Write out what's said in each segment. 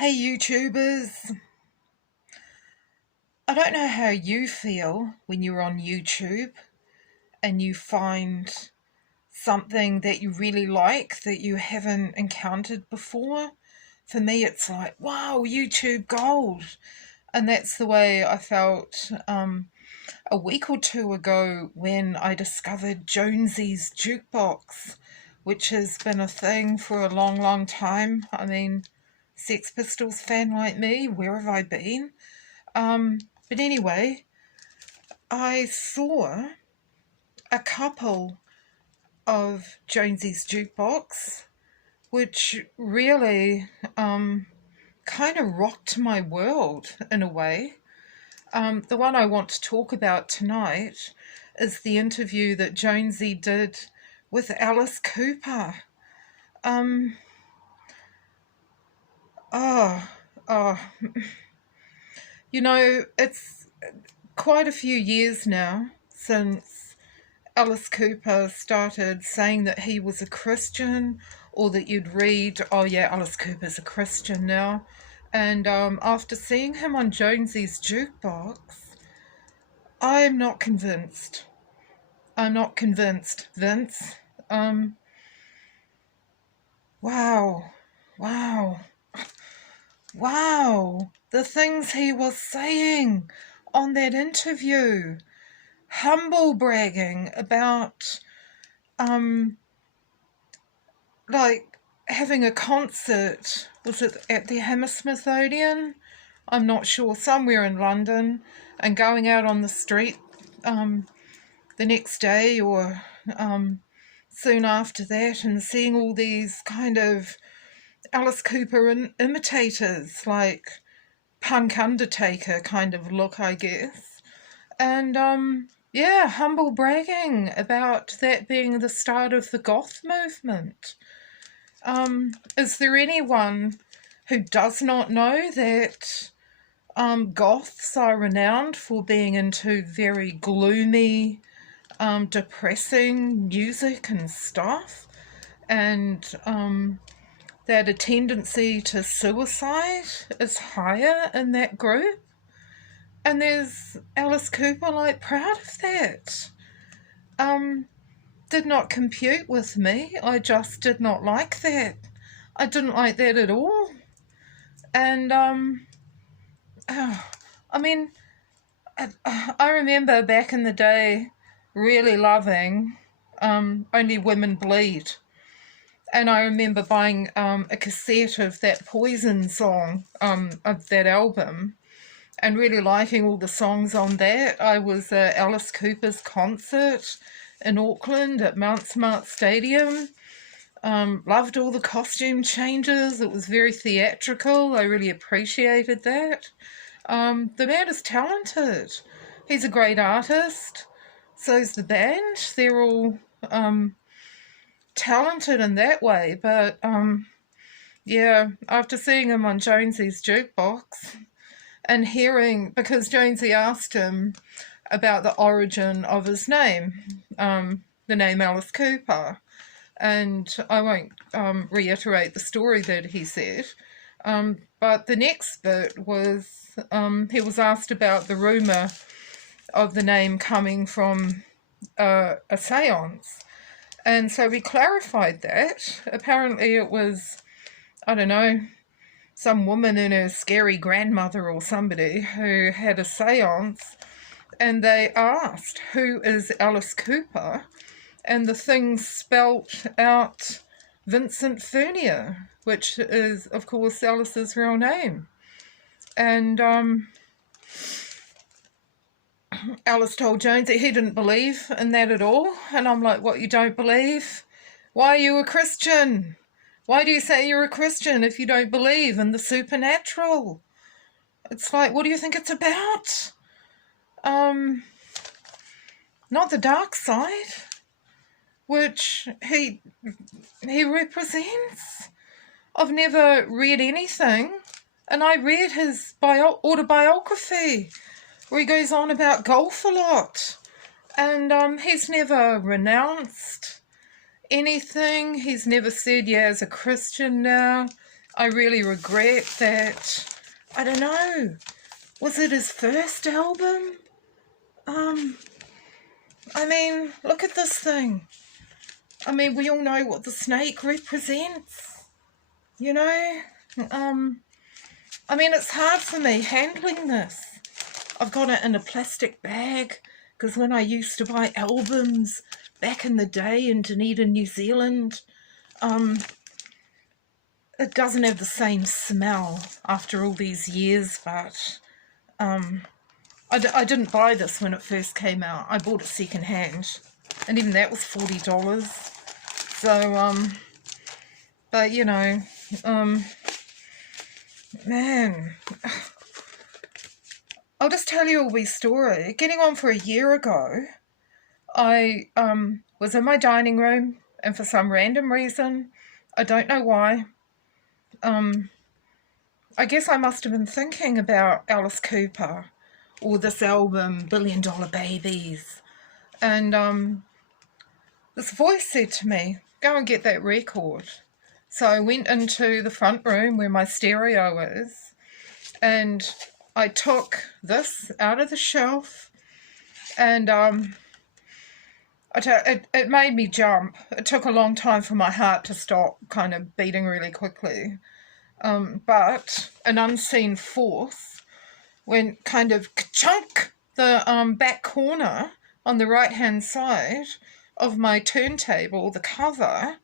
Hey YouTubers, I don't know how you feel when you're on YouTube and you find something that you really like that you haven't encountered before. For me it's like, wow, YouTube gold. And that's the way I felt a week or two ago when I discovered Jonesy's Jukebox, which has been a thing for a long time. I mean, Sex Pistols fan like me, where have I been? But anyway, I saw a couple of Jonesy's Jukebox, which really kind of rocked my world in a way. The one I want to talk about tonight is the interview that Jonesy did with Alice Cooper. Um, oh, oh, it's quite a few years now since Alice Cooper started saying that he was a Christian, or that you'd read, oh yeah, Alice Cooper's a Christian now. And after seeing him on Jonesy's Jukebox, I'm not convinced. I'm not convinced, Vince. Wow, wow, wow. The things he was saying on that interview. Humble bragging about like having a concert, was it at the Hammersmith Odeon? I'm not sure, somewhere in London, and going out on the street the next day or soon after that and seeing all these kind of Alice Cooper imitators, like Punk Undertaker kind of look, I guess. And yeah, humble bragging about that being the start of the goth movement. Is there anyone who does not know that goths are renowned for being into very gloomy, depressing music and stuff, and that a tendency to suicide is higher in that group? And there's Alice Cooper, like, proud of that. Did not compute with me. I just did not like that. I didn't like that at all. And, I mean, I remember back in the day really loving Only Women Bleed. And I remember buying a cassette of that Poison song, of that album, and really liking all the songs on that. I was at Alice Cooper's concert in Auckland at Mount Smart Stadium. Loved all the costume changes. It was very theatrical. I really appreciated that. The man is talented. He's a great artist. So's the band. They're all talented in that way. But yeah, after seeing him on Jonesy's Jukebox and hearing, because Jonesy asked him about the origin of his name, the name Alice Cooper, and I won't reiterate the story that he said, but the next bit was he was asked about the rumour of the name coming from a seance, and so we clarified that. Apparently it was, I don't know, some woman and her scary grandmother or somebody who had a seance, and they asked, who is Alice Cooper? And the thing spelt out Vincent Furnier, which is, of course, Alice's real name. And Alice told Jonesy he didn't believe in that at all. And I'm like, what, you don't believe? Why are you a Christian? Why do you say you're a Christian if you don't believe in the supernatural? It's like, what do you think it's about? Not the dark side, which he represents. I've never read anything, and I read his autobiography where he goes on about golf a lot, and he's never renounced anything. He's never said, yeah, as a Christian now, I really regret that. I don't know. Was it his first album? I mean, look at this thing. I mean, we all know what the snake represents, you know? I mean, it's hard for me handling this. I've got it in a plastic bag because when I used to buy albums back in the day in Dunedin, New Zealand, it doesn't have the same smell after all these years, but I didn't buy this when it first came out. I bought it second hand, and even that was $40. So, but you know, man, I'll just tell you a wee story. Getting on for a year ago, I was in my dining room, and for some random reason, I don't know why, I guess I must have been thinking about Alice Cooper or this album, $1 Billion Babies, and this voice said to me, go and get that record. So I went into the front room where my stereo is, and I took this out of the shelf, and it made me jump. It took a long time for my heart to stop kind of beating really quickly. But an unseen force went kind of ka-chunk the back corner on the right-hand side of my turntable, the cover.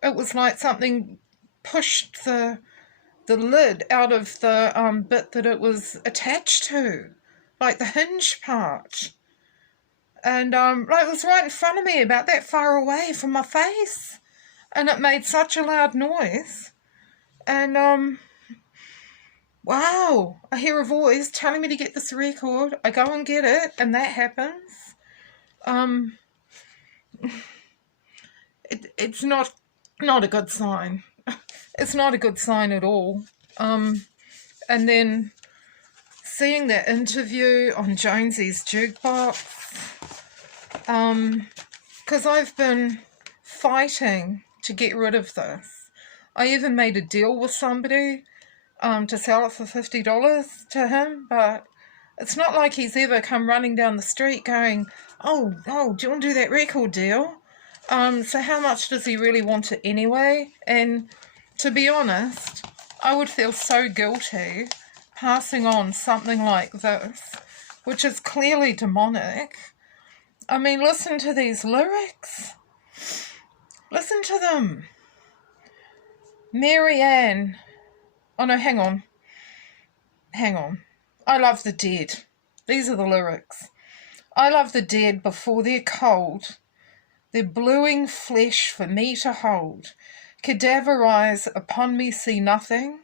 It was like something pushed the lid out of the bit that it was attached to, like the hinge part. And like it was right in front of me, about that far away from my face. And it made such a loud noise. And wow, I hear a voice telling me to get this record. I go and get it, and that happens. It's not a good sign. It's not a good sign at all. And then seeing that interview on Jonesy's Jukebox, because I've been fighting to get rid of this. I even made a deal with somebody to sell it for $50 to him, but it's not like he's ever come running down the street going, oh, do you want to do that record deal? So how much does he really want it anyway? And to be honest, I would feel so guilty passing on something like this, which is clearly demonic. I mean, listen to these lyrics. Listen to them. Mary Ann. Oh no, hang on. I love the dead. These are the lyrics. I love the dead before they're cold. Their bluing flesh for me to hold. Cadaver eyes upon me see nothing.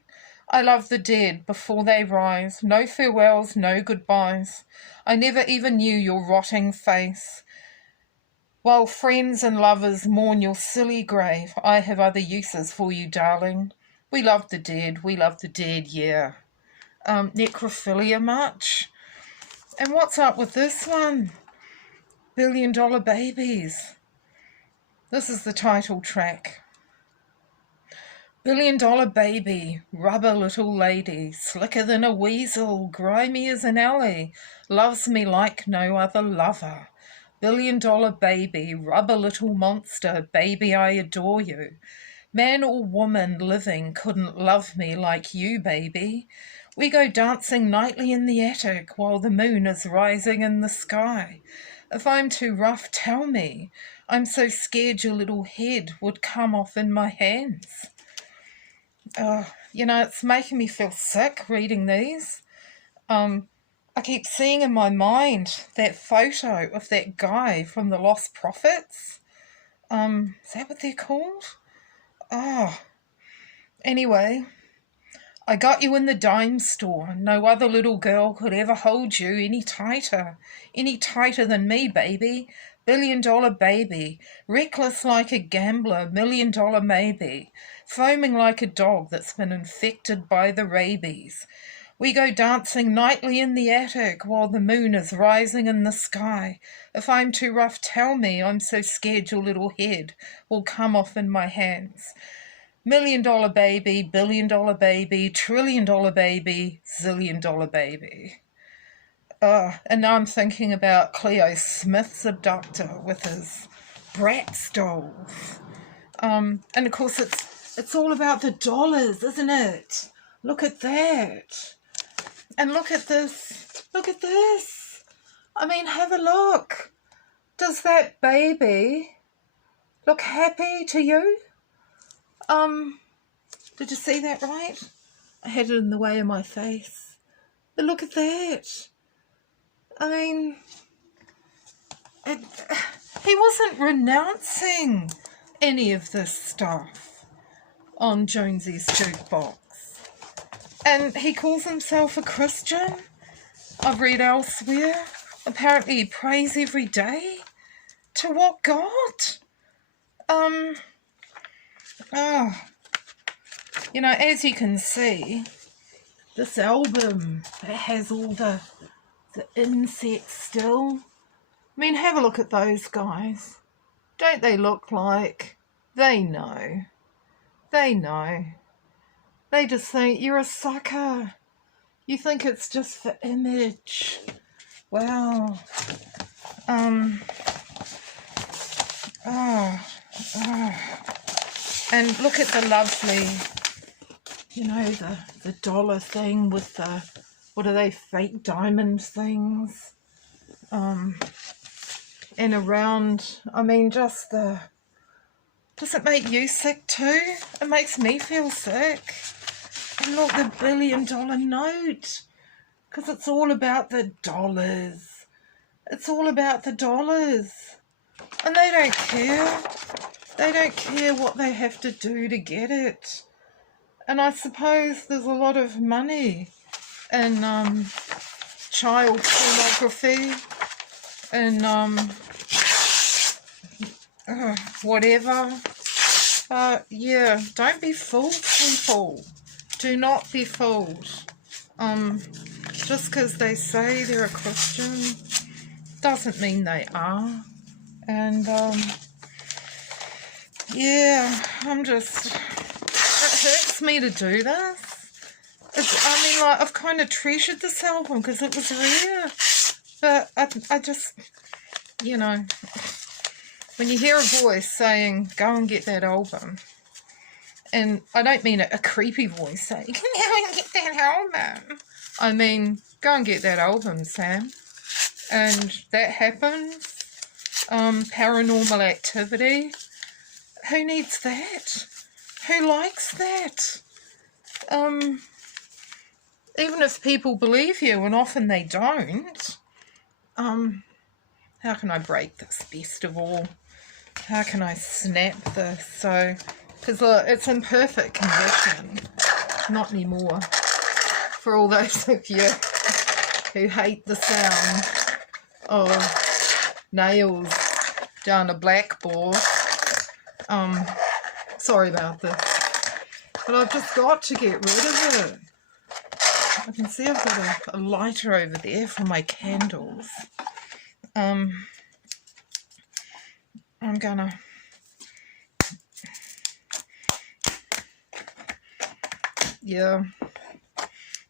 I love the dead before they rise. No farewells, no goodbyes. I never even knew your rotting face. While friends and lovers mourn your silly grave, I have other uses for you, darling. We love the dead, yeah. Necrophilia much? And what's up with this one? $1 Billion Babies. This is the title track. $1 Billion baby, rubber little lady, slicker than a weasel, grimy as an alley, loves me like no other lover. $1 Billion baby, rubber little monster, baby I adore you. Man or woman living couldn't love me like you, baby. We go dancing nightly in the attic while the moon is rising in the sky. If I'm too rough, tell me. I'm so scared your little head would come off in my hands. You know, it's making me feel sick reading these. I keep seeing in my mind that photo of that guy from the Lost Prophets. Is that what they're called? Anyway, I got you in the dime store. No other little girl could ever hold you any tighter than me, baby. $1 Billion baby, reckless like a gambler, $1 million maybe, foaming like a dog that's been infected by the rabies. We go dancing nightly in the attic while the moon is rising in the sky. If I'm too rough, tell me. I'm so scared your little head will come off in my hands. $1 million baby, $1 billion baby, $1 trillion baby, $1 zillion baby. And now I'm thinking about Cleo Smith's abductor with his Bratz dolls. And of course it's all about the dollars, isn't it? Look at that. And look at this. Look at this. I mean, have a look. Does that baby look happy to you? Did you see that right? I had it in the way of my face. But look at that. I mean, he wasn't renouncing any of this stuff on Jonesy's jukebox. And he calls himself a Christian. I've read elsewhere. Apparently he prays every day. To what God? You know, as you can see, this album, it has all the insects still. I mean, have a look at those guys. Don't they look like they know? They know. They just think you're a sucker. You think it's just for image. Wow. And look at the lovely, you know, the dollar thing with the, what are they, fake diamond things? And around, I mean, just the, does it make you sick too? It makes me feel sick. And look, the $1 billion note, because it's all about the dollars. It's all about the dollars. And they don't care. They don't care what they have to do to get it. And I suppose there's a lot of money in child pornography and whatever. But yeah, don't be fooled, people. Do not be fooled. Just because they say they're a Christian doesn't mean they are. And yeah, I'm just, it hurts me to do this. I mean, like, I've kind of treasured this album because it was rare. But I just, you know, when you hear a voice saying, go and get that album, and I don't mean a creepy voice saying, go and get that album. I mean, go and get that album, Sam. And that happens. Paranormal activity. Who needs that? Who likes that? Even if people believe you, and often they don't, how can I break this best of all? How can I snap this? So, because it's in perfect condition. Not anymore. For all those of you who hate the sound of nails down a blackboard. Sorry about this. But I've just got to get rid of it. I can see I've got a lighter over there for my candles. I'm gonna... Yeah,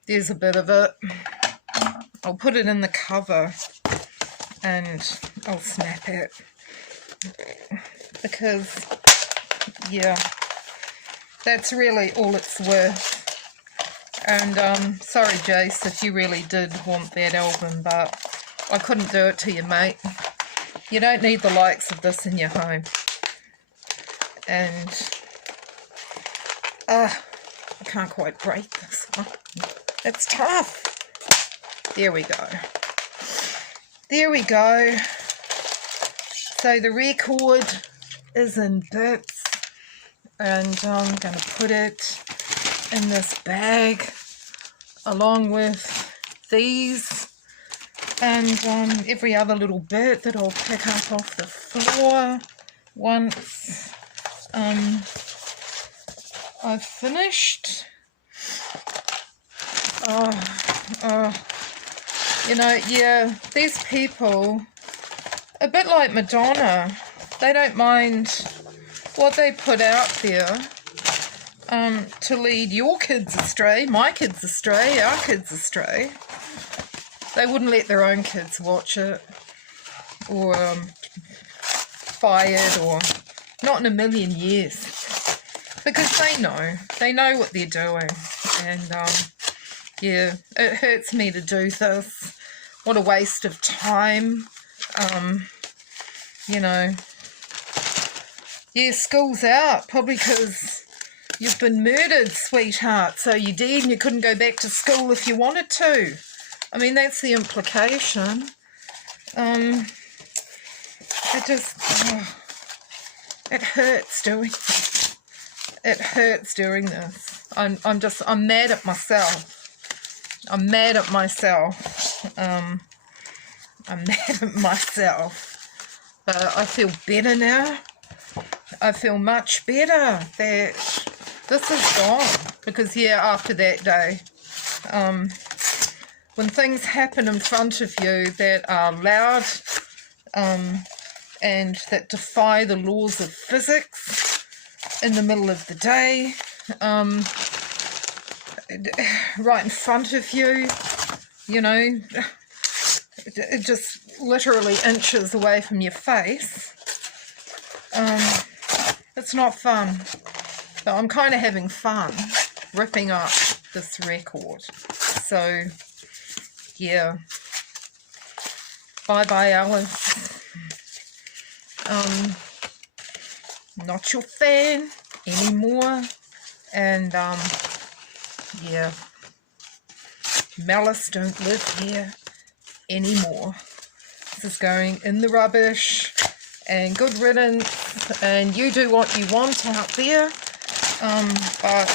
there's a bit of it. I'll put it in the cover and I'll snap it. Because, yeah, that's really all it's worth. And sorry, Jace, if you really did want that album, but I couldn't do it to you, mate. You don't need the likes of this in your home. And I can't quite break this one. It's tough. There we go. There we go. So the record is in bits, and I'm going to put it in this bag along with these and every other little bit that I'll pick up off the floor once I've finished. You know, yeah, these people, a bit like Madonna, they don't mind what they put out there. to lead your kids astray, my kids astray, our kids astray. They wouldn't let their own kids watch it, or fired, or not in a million years, because they know what they're doing. And yeah, it hurts me to do this. What a waste of time. You know, yeah, school's out probably because you've been murdered, sweetheart, so you did, and you couldn't go back to school if you wanted to. I mean, that's the implication. It just, it hurts doing this. It hurts doing this. I'm mad at myself. I'm mad at myself. I'm mad at myself. But I feel better now. I feel much better that this is gone. Because, yeah, after that day, when things happen in front of you that are loud and that defy the laws of physics in the middle of the day, right in front of you, you know, it just literally inches away from your face, it's not fun. But I'm kind of having fun ripping up this record. So, yeah. Bye-bye, Alice. Not your fan anymore. And, yeah. mAlice don't live here anymore. This is going in the rubbish. And good riddance. And you do what you want out there. But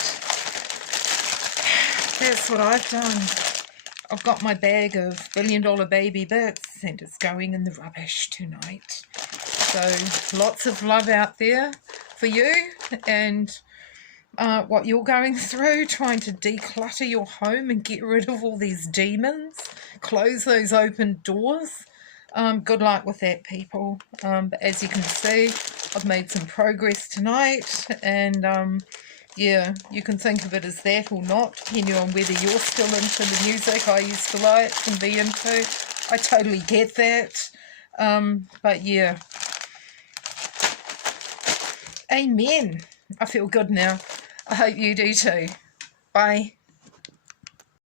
that's what I've done. I've got my bag of $1 billion baby bits and it's going in the rubbish tonight. So lots of love out there for you and what you're going through, trying to declutter your home and get rid of all these demons, close those open doors. Good luck with that, people. But as you can see, I've made some progress tonight, and yeah, you can think of it as that or not, depending on whether you're still into the music I used to like and be into. I totally get that. But yeah. Amen. I feel good now. I hope you do too. Bye.